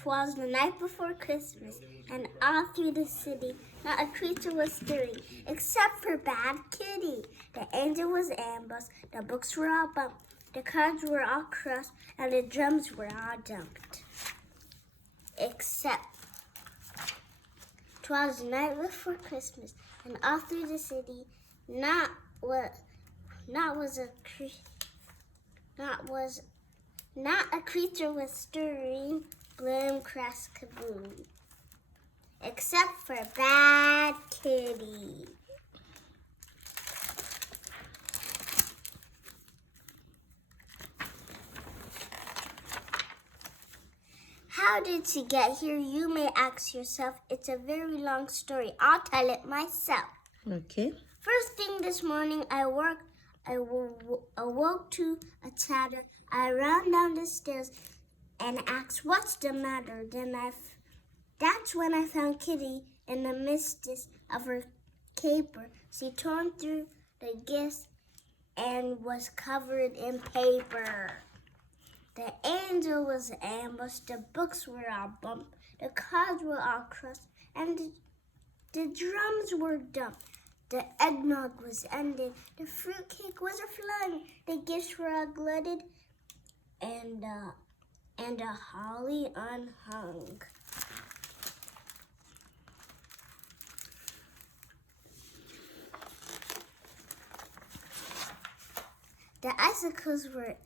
'Twas the night before Christmas, and all through the city not a creature was stirring, except for Bad Kitty. The angel was ambushed, the books were all bumped, the cards were all crushed, and the drums were all dumped. Except 'twas the night before Christmas, and all through the city not a creature was stirring, bloom, crash, kaboom, except for Bad Kitty. How did she get here? You may ask yourself. It's a very long story. I'll tell it myself. Okay. First thing this morning, I awoke to a chatter. I ran down the stairs and asked, "What's the matter?" That's when I found Kitty in the midst of her caper. She torn through the gifts and was covered in paper. The angel was ambushed, the books were all bumped, the cards were all crushed, and the drums were dumped. The eggnog was ended, the fruitcake was a-flying, the gifts were all glutted, and the holly unhung. The icicles were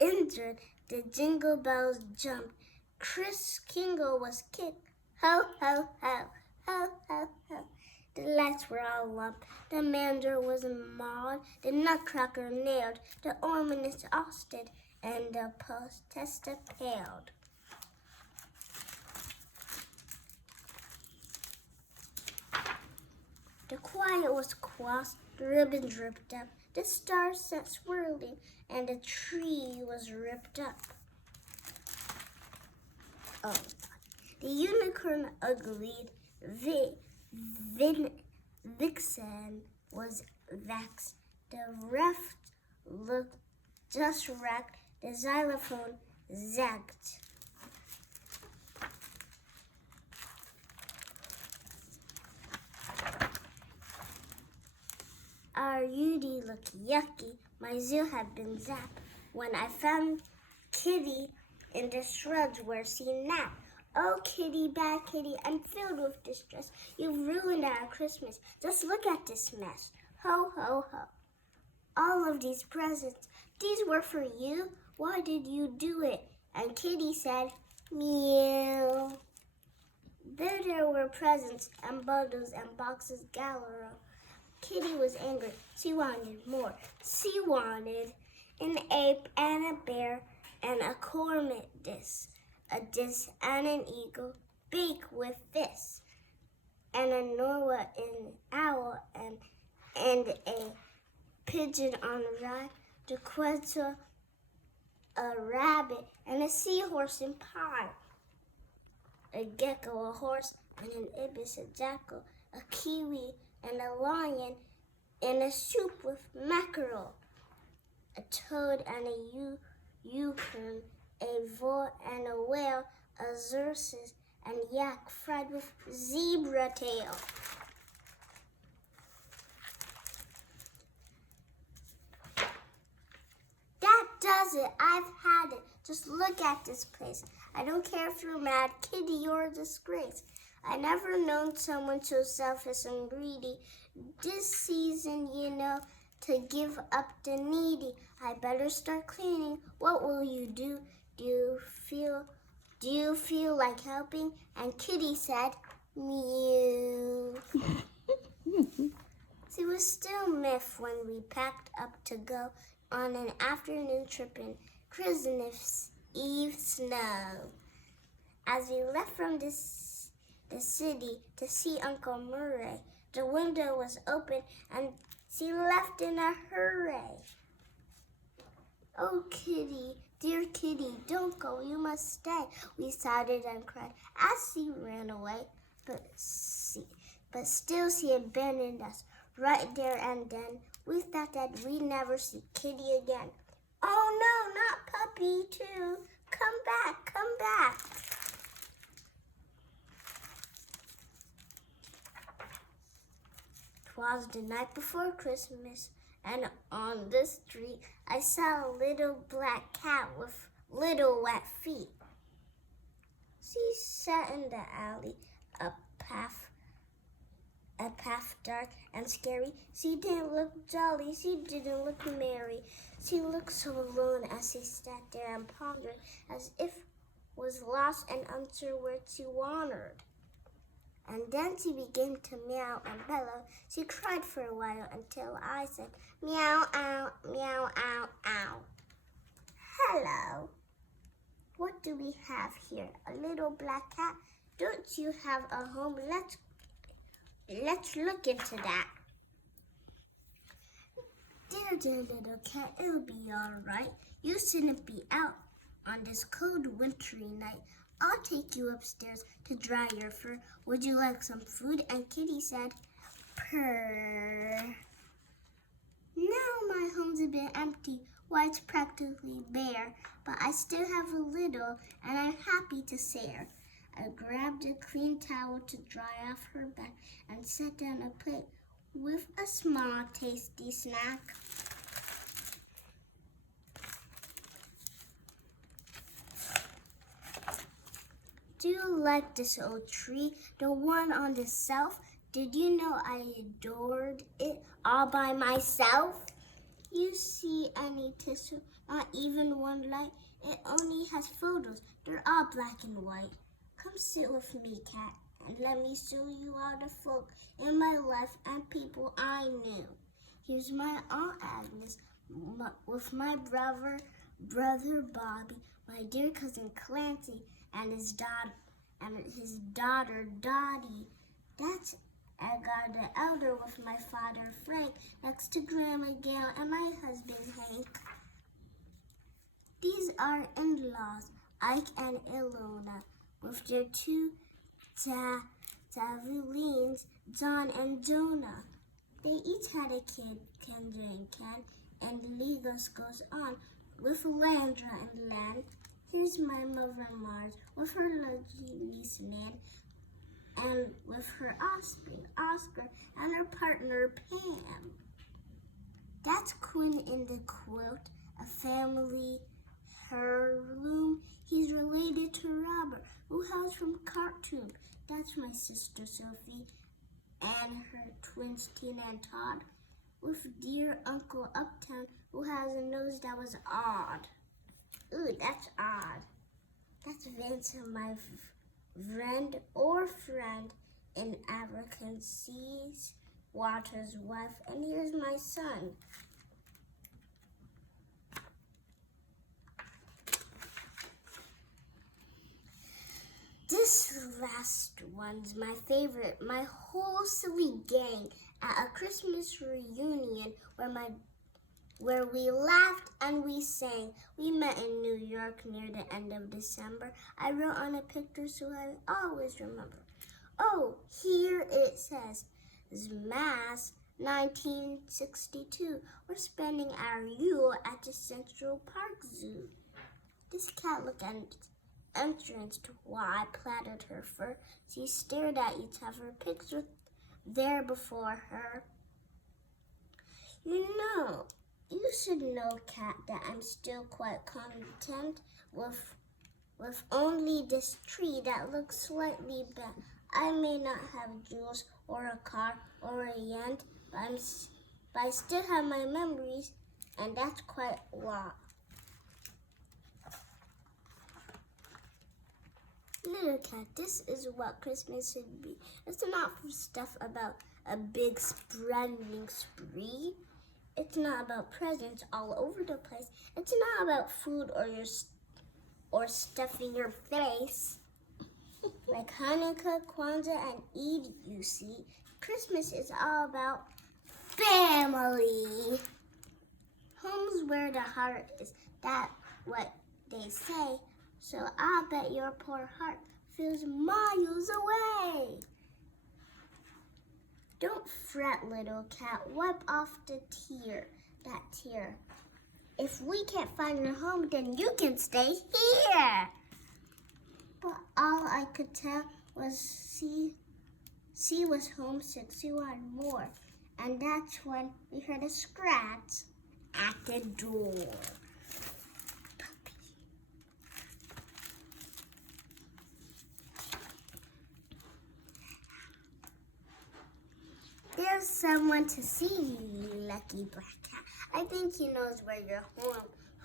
injured, the jingle bells jumped, Kris Kringle was kicked, ho, ho, ho, ho, ho, ho. The lights were all lumped, the manger was mauled, the nutcracker nailed, the ornaments all stood, and the postesta paled. The choir was quashed, the ribbons ripped up, the stars set swirling, and the tree was ripped up. Oh, the unicorn uglied, Vixen was vexed, the reft looked just wrecked, the xylophone zagged. Our Yudi looked yucky, my zoo had been zapped, when I found Kitty in the shrubs where she napped. Oh, Kitty, Bad Kitty, I'm filled with distress. You've ruined our Christmas. Just look at this mess. Ho, ho, ho. All of these presents, these were for you? Why did you do it? And Kitty said, meow. There were presents and bundles and boxes galore. Kitty was angry. She wanted more. She wanted an ape and a bear and a cornet dish, a dish and an eagle baked with this, and a Norway, an owl, and a pigeon on a ride, the quetzal, a rabbit, and a seahorse in pie, a gecko, a horse, and an ibis, a jackal, a kiwi, and a lion, and a soup with mackerel, a toad and a yukon, a vole and a whale, a xerxes and yak fried with zebra tail. That does it. I've had it. Just look at this place. I don't care if you're mad, Kitty, you're a disgrace. I never known someone so selfish and greedy. This season, to give up the needy. I better start cleaning. What will you do? Do you feel like helping? And Kitty said, meow. She was still miffed when we packed up to go on an afternoon trip in Christmas Eve snow. As we left from the city to see Uncle Murray, the window was open and she left in a hurry. Oh, Kitty, dear Kitty, don't go, you must stay, we shouted and cried as she ran away. But still she abandoned us right there and then. We thought that we'd never see Kitty again. Oh no, not Puppy too. Come back, come back. was the night before Christmas, and on the street I saw a little black cat with little wet feet. She sat in the alley, a path dark and scary. She didn't look jolly, she didn't look merry. She looked so alone as she sat there and pondered, as if was lost and unsure where she wandered. And then she began to meow and bellow. She cried for a while until I said, meow, ow, meow, ow, ow. Hello. What do we have here? A little black cat? Don't you have a home? Let's look into that. Dear little cat, it'll be all right. You shouldn't be out on this cold wintry night. I'll take you upstairs to dry your fur. Would you like some food? And Kitty said, purr. Now my home's a bit empty. Why, it's practically bare, but I still have a little, and I'm happy to share. I grabbed a clean towel to dry off her back and set down a plate with a small, tasty snack. Do you like this old tree, the one on the shelf? Did you know I adored it all by myself? You see any tissue, not even one light. It only has photos. They're all black and white. Come sit with me, cat, and let me show you all the folk in my life and people I knew. Here's my Aunt Agnes with my brother Bobby, my dear cousin Clancy, and his daughter Dottie. That's Edgar the Elder with my father Frank, next to Grandma Gail and my husband Hank. These are in-laws, Ike and Ilona, with their two Tavilines, John and Jonah. They each had a kid, Kendra and Ken, and the list goes on with Landra and Len. Here's my mother Marge with her lovely niece Nan, and with her offspring Oscar and her partner Pam. That's Quinn in the quilt, a family heirloom. He's related to Robert, who hails from Khartoum. That's my sister Sophie and her twins Tina and Todd, with dear Uncle Uptown, who has a nose that was odd. Ooh, that's odd. That's Vincent, my friend in African seas, Walter's wife, and here's my son. This last one's my favorite. My whole silly gang at a Christmas reunion where we laughed and we sang. We met in New York near the end of December. I wrote on a picture so I always remember. Oh, here it says, Mass 1962. We're spending our Yule at the Central Park Zoo. This cat looked at entrance while I plaited her fur. She stared at each of her pigs there before her. You should know, cat, that I'm still quite content with only this tree that looks slightly bent. I may not have jewels or a car or a yen, but I still have my memories, and that's quite a lot. Little cat, this is what Christmas should be. It's not stuff about a big spending spree. It's not about presents all over the place. It's not about food or stuff in your face. Like Hanukkah, Kwanzaa, and Eid, you see. Christmas is all about family. Home's where the heart is. That's what they say. So I bet your poor heart feels miles away. Don't fret, little cat. Wipe off that tear. If we can't find your home, then you can stay here. But all I could tell was she was homesick. She wanted more. And that's when we heard a scratch at the door. Puppy. There's someone to see you, you lucky black cat. I think he knows where your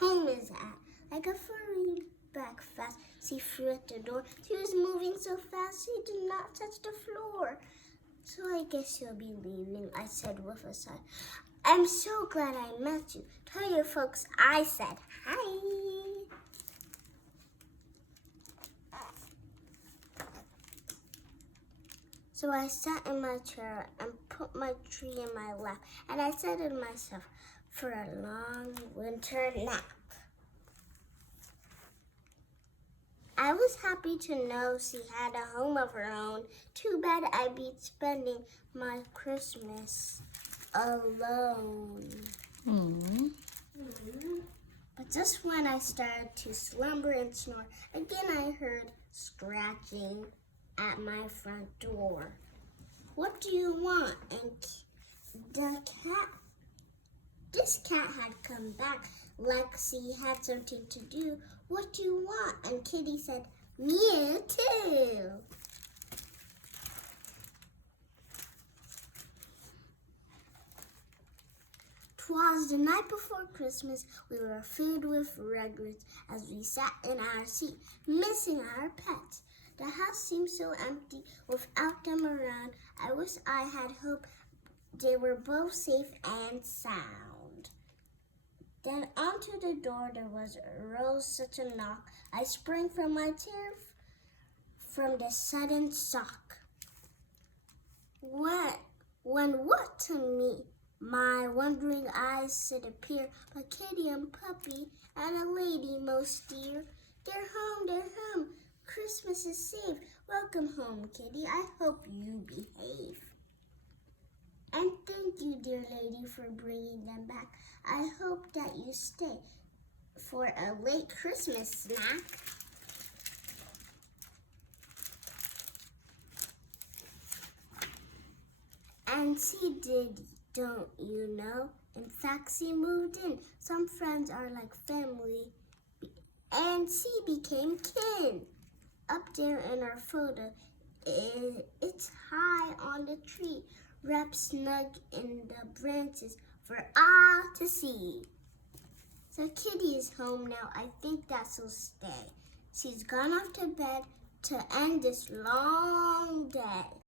home is at. Like a furry back fast, she flew at the door. She was moving so fast she did not touch the floor. So I guess you'll be leaving, I said with a sigh. I'm so glad I met you. Tell your folks I said hi. So I sat in my chair and put my tree in my lap, and I said to myself, for a long winter nap. I was happy to know she had a home of her own. Too bad I'd be spending my Christmas alone. But just when I started to slumber and snore, again I heard scratching at my front door. What do you want? And this cat had come back like she had something to do. What do you want? And Kitty said, me too. 'Twas the night before Christmas. We were filled with regrets as we sat in our seat, missing our pets. The house seemed so empty without them around. I wish I had hoped they were both safe and sound. Then onto the door there arose such a knock. I sprang from my chair from the sudden shock. What to me? My wondering eyes should appear, but Kitty and Puppy and a lady most dear. They're home. Christmas is safe. Welcome home, Kitty. I hope you behave. And thank you, dear lady, for bringing them back. I hope that you stay for a late Christmas snack. And she did, don't you know? In fact, she moved in. Some friends are like family, and she became kin. Up there in our photo, it's high on the tree, wrapped snug in the branches for all to see. So Kitty is home now. I think that she'll stay. She's gone off to bed to end this long day.